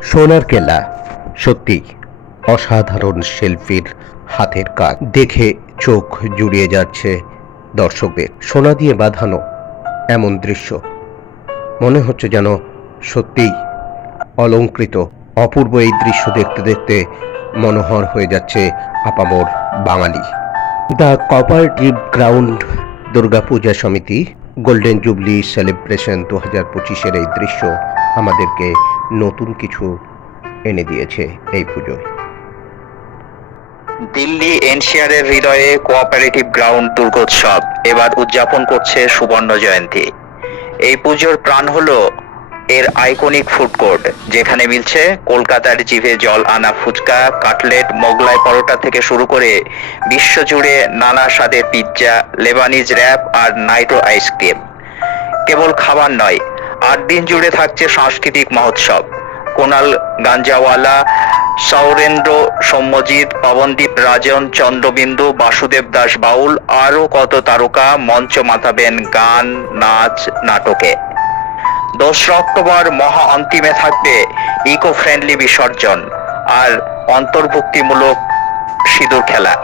সোনার কেল্লা সত্যি, অসাধারণ শিল্পীর হাতের কাজ। দেখে চোখ জুড়িয়ে যাচ্ছে দর্শকদের। সোনা দিয়ে বাঁধানো এমন দৃশ্য। মনে হচ্ছে যেন সত্যিই অলঙ্কৃত। অপূর্ব এই দৃশ্য দেখতে দেখতে মনোহর হয়ে যাচ্ছে আপামর বাঙালি। দ্য কপারেটিভ গ্রাউন্ড দুর্গাপূজা সমিতি, গোল্ডেন জুবলি সেলিব্রেশন দু হাজার পঁচিশের এই দৃশ্য আমাদেরকে নতুন কিছু এনে দিয়েছে এই পুজো। দিল্লি এনসিআরের হৃদয়ে কোঅপারেটিভ গ্রাউন্ড দুর্গোৎসব এবার উদযাপন করছে সুবর্ণ জয়ন্তী। এই পুজোর প্রাণ হলো এর আইকনিক ফুড কোর্ট, যেখানে মিলছে কলকাতার জিভে জল আনা ফুচকা, কাটলেট, মোগলাই পরোটা থেকে শুরু করে বিশ্বজুড়ে নানা স্বাদের পিৎজা, লেবানিজ র্যাপ আর নাইট্রো আইসক্রিম। কেবল খাবার নয় আট দিন জুড়ে থাকছে সাংস্কৃতিক মহোৎসব। কোনাল গাঞ্জাওয়ালা, সৌরেন্দ্র সৌম্যজিৎ, পবনদীপ রাজন, চন্দ্রবিন্দু, বাসুদেব দাস বাউল, আরও কত তারকা মঞ্চ মাতাবেন গান, নাচ, নাটকে। দোসরা অক্টোবর মহা অন্তিমে থাকবে ইকো ফ্রেন্ডলি বিসর্জন আর অন্তর্ভুক্তিমূলক সিঁদুর খেলা,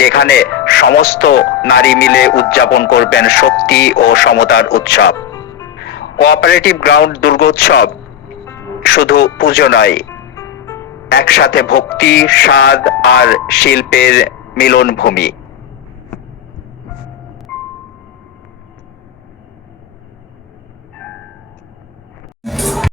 যেখানে সমস্ত নারী মিলে উদযাপন করবেন শক্তি ও সমতার উৎসব। কোঅপারেটিভ গ্রাউন্ড দুর্গোৎসব। শুধু পুজো নয় একসাথে ভক্তি স্বাদ আর শিল্পের মিলনভূমি।